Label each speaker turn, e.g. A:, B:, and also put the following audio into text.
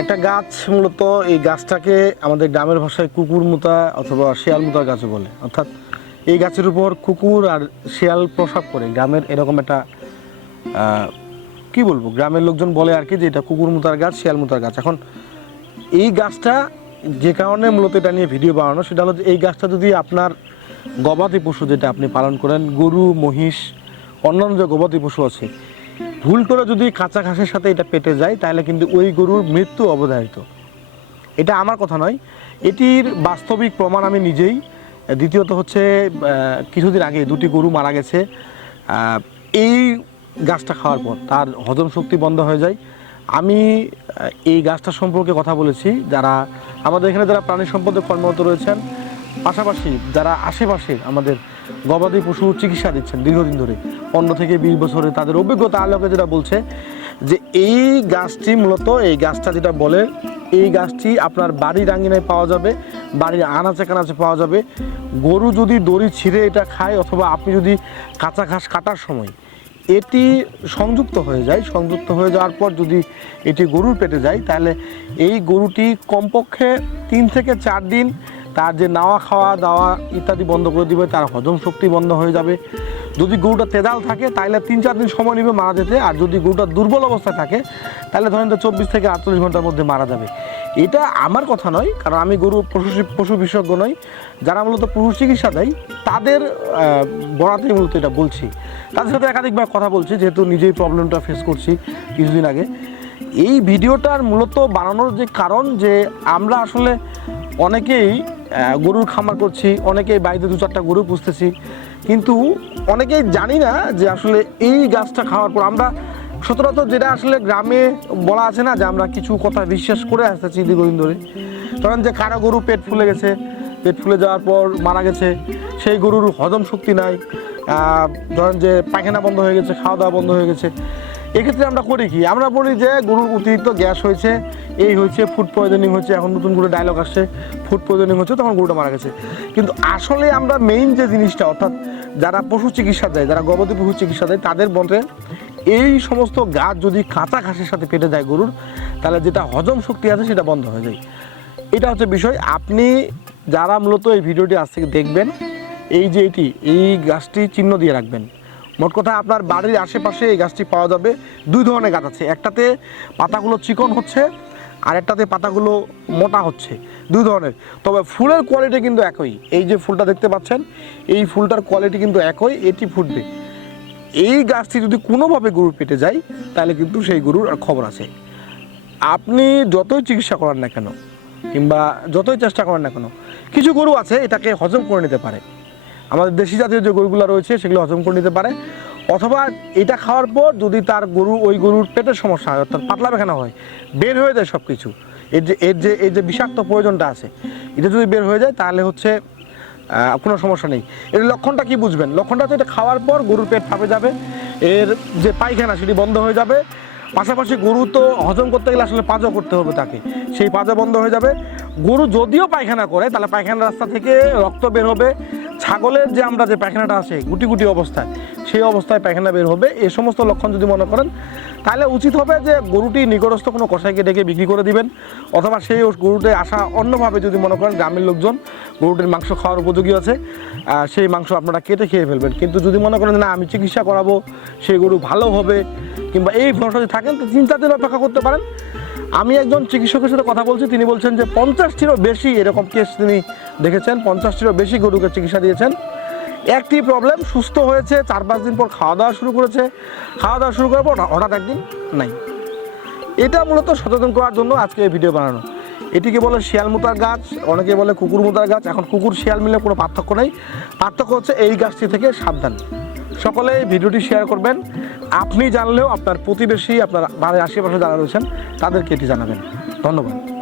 A: একটা গাছ মূলত এই গাছটাকে আমাদের গ্রামের ভাষায় কুকুর মুতা অথবা শিয়াল মুতার গাছ বলে। অর্থাৎ এই গাছের উপর কুকুর আর শিয়াল প্রসাব করে। গ্রামের এরকম একটা কি বলব, গ্রামের লোকজন বলে আর কি যে এটা কুকুর মুতার গাছ, শিয়াল মুতার গাছ। এখন এই গাছটা যে কারণে মূলত এটা নিয়ে ভিডিও বানানো, সেটা হলো এই গাছটা যদি আপনার গবাদি পশু যেটা আপনি পালন করেন, গরু, মহিষ, অন্যান্য যে গবাদি পশু আছে ভুল করে যদি কাঁচা ঘাসের সাথে এটা পেটে যায়, তাহলে কিন্তু ওই গরুর মৃত্যু অবধারিত। এটা আমার কথা নয়। এটির বাস্তবিক প্রমাণ আমি নিজেই। দ্বিতীয়ত হচ্ছে কিছুদিন আগে দুটি গরু মারা গেছে। এই গাছটা খাওয়ার পর তার হজম শক্তি বন্ধ হয়ে যায়। আমি এই গাছটা সম্পর্কে কথা বলেছি। যারা, আমাদের এখানে যারা প্রাণী সম্পদে কর্মরত রয়েছেন পাশাপাশি যারা আশেপাশে আমাদের গবাদি পশু চিকিৎসা দিচ্ছেন দীর্ঘদিন ধরে, পনেরো থেকে বিশ বছরে তাদের অভিজ্ঞতা আলোকে যেটা বলছে যে এই গাছটি মূলত, এই গাছটা যেটা বলে, এই গাছটি আপনার বাড়ির আঙিনায় পাওয়া যাবে, বাড়ির আনাচে কানাচে পাওয়া যাবে। গরু যদি দড়ি ছিঁড়ে এটা খায় অথবা আপনি যদি কাঁচা ঘাস কাটার সময় এটি সংযুক্ত হয়ে যায়, সংযুক্ত হয়ে যাওয়ার পর যদি এটি গরুর পেটে যায়, তাহলে এই গরুটি কমপক্ষে তিন থেকে চার দিন তার যে নাওয়া খাওয়া দাওয়া ইত্যাদি বন্ধ করে দিবে, তার হজম শক্তি বন্ধ হয়ে যাবে। যদি গরুটা তেজাল থাকে তাহলে তিন চার দিন সময় নেবে মারা যেতে। আর যদি গরুটা দুর্বল অবস্থায় থাকে তাহলে ধরেন তো চব্বিশ থেকে আটচল্লিশ ঘণ্টার মধ্যে মারা যাবে। এটা আমার কথা নয়, কারণ আমি গরু পশু পশু বিশেষজ্ঞ নই। যারা মূলত পশু চিকিৎসা দেয়, তাদের বরাতেই মূলত এটা বলছি। তাদের সাথে একাধিকবার কথা বলছি, যেহেতু নিজেই প্রবলেমটা ফেস করছি কিছুদিন আগে। এই ভিডিওটার মূলত বানানোর যে কারণ যে আমরা আসলে অনেকেই গরুর খামার করছি, অনেকেই বাড়িতে দু চারটা গরু পুষতেছি, কিন্তু অনেকেই জানি না যে আসলে এই গাছটা খাওয়ার পর আমরা সচরাচর যেটা আসলে গ্রামে বলা আছে না যে আমরা কিছু কথা বিশ্বাস করে আসতেছি দীর্ঘদিন ধরে। ধরেন যে কারও গরু পেট ফুলে গেছে, পেট ফুলে যাওয়ার পর মারা গেছে, সেই গরুর হজম শক্তি নাই ধরেন যে পায়খানা বন্ধ হয়ে গেছে, খাওয়া দাওয়া বন্ধ হয়ে গেছে এক্ষেত্রে আমরা করি কি? আমরা বলি যে গরুর অতিরিক্ত গ্যাস হয়েছে, এই হয়েছে ফুড পয়জনিং হচ্ছে, এখন নতুন করে ডায়লগ আসছে ফুড পয়জনিং হচ্ছে, তখন গরুটা মারা গেছে। কিন্তু আসলে আমরা মেইন যে জিনিসটা, অর্থাৎ যারা পশু চিকিৎসা দেয়, যারা গবাদি পশু চিকিৎসা দেয়, তাদের মতে এই সমস্ত গাছ যদি কাঁচা ঘাসের সাথে পেটে যায় গরুর, তাহলে যেটা হজম শক্তি আছে, সেটা বন্ধ হয়ে যায়। এটা হচ্ছে বিষয়। আপনি যারা মূলত এই ভিডিওটি আজ থেকে দেখবেন, এই যে এটি, এই গাছটি চিহ্ন দিয়ে রাখবেন। মোট কথা আপনার বাড়ির আশেপাশে এই গাছটি পাওয়া যাবে। দুই ধরনের গাছ আছে। একটাতে পাতাগুলো চিকন হচ্ছে আর একটাতে পাতাগুলো মোটা হচ্ছে। দুই ধরনের। তবে ফুলের কোয়ালিটি কিন্তু একই। এই যে ফুলটা দেখতে পাচ্ছেন, এই ফুলটার কোয়ালিটি কিন্তু একই, এটি ফুটবে। এই গাছটি যদি কোনোভাবে গরুর পেটে যায়, তাহলে কিন্তু সেই গরুর আর খবর আছে। আপনি যতই চিকিৎসা করান না কেন, কিংবা যতই চেষ্টা করেন না কেন, কিছু গরু আছে এটাকে হজম করে নিতে পারে। আমাদের দেশি জাতীয় যে গরুগুলো রয়েছে, সেগুলো হজম করে নিতে পারে। অথবা এটা খাওয়ার পর যদি তার গরু, ওই গরুর পেটের সমস্যা হয়, অর্থাৎ পাতলা পায়খানা হয়, বের হয়ে যায় সব কিছু এর যে এর যে এর যে বিষাক্ত প্রয়োজনটা আছে, এটা যদি বের হয়ে যায়, তাহলে হচ্ছে কোনো সমস্যা নেই। এর লক্ষণটা কি বুঝবেন? লক্ষণটা হচ্ছে এটা খাওয়ার পর গরুর পেট ফাঁপে যাবে, এর যে পায়খানা, সেটি বন্ধ হয়ে যাবে। পাশাপাশি গরু তো হজম করতে গেলে আসলে পাজা করতে হবে তাকে, সেই পাজা বন্ধ হয়ে যাবে। গরু যদিও পায়খানা করে, তাহলে পায়খানা রাস্তা থেকে রক্ত বের হবে ছাগলের যে আমরা যে পায়খানাটা আছে, গুটি গুটি অবস্থায়, সেই অবস্থায় পায়খানা বের হবে। এই সমস্ত লক্ষণ যদি মনে করেন, তাহলে উচিত হবে যে গরুটি নিকটস্থ কোনো কষাইকে ডেকে বিক্রি করে দিবেন, অথবা সেই গরুটি আসা অন্যভাবে যদি মনে করেন গ্রামের লোকজন গরুটির মাংস খাওয়ার উপযোগী আছে সেই মাংস আপনারা কেটে খেয়ে ফেলবেন। কিন্তু যদি মনে করেন না, আমি চিকিৎসা করাবো, সেই গরু ভালো হবে, কিংবা এই ভরসা যদি থাকেন, তো তিন চার দিন অপেক্ষা করতে পারেন। আমি একজন চিকিৎসকের সাথে কথা বলছি, তিনি বলছেন যে পঞ্চাশটিরও বেশি এরকম কেস তিনি দেখেছেন, পঞ্চাশটিরও বেশি গরুকে চিকিৎসা দিয়েছেন। একটি প্রবলেম সুস্থ হয়েছে, চার পাঁচ দিন পর খাওয়া দাওয়া শুরু করেছে। খাওয়া দাওয়া শুরু করার পর হঠাৎ একদিন নাই। এটা মূলত সচেতন করার জন্য আজকে এই ভিডিও বানানো। এটিকে বলে শিয়াল মুতার গাছ, অনেকে বলে কুকুর মুতার গাছ। এখন কুকুর, শিয়াল মিলে কোনো পার্থক্য নেই। পার্থক্য হচ্ছে এই গাছটি থেকে সাবধান। সকলে ভিডিওটি শেয়ার করবেন। আপনি জানলেও আপনার প্রতিবেশী আপনার বাড়ির আশেপাশে যারা রয়েছেন তাদেরকে এটি জানাবেন। ধন্যবাদ।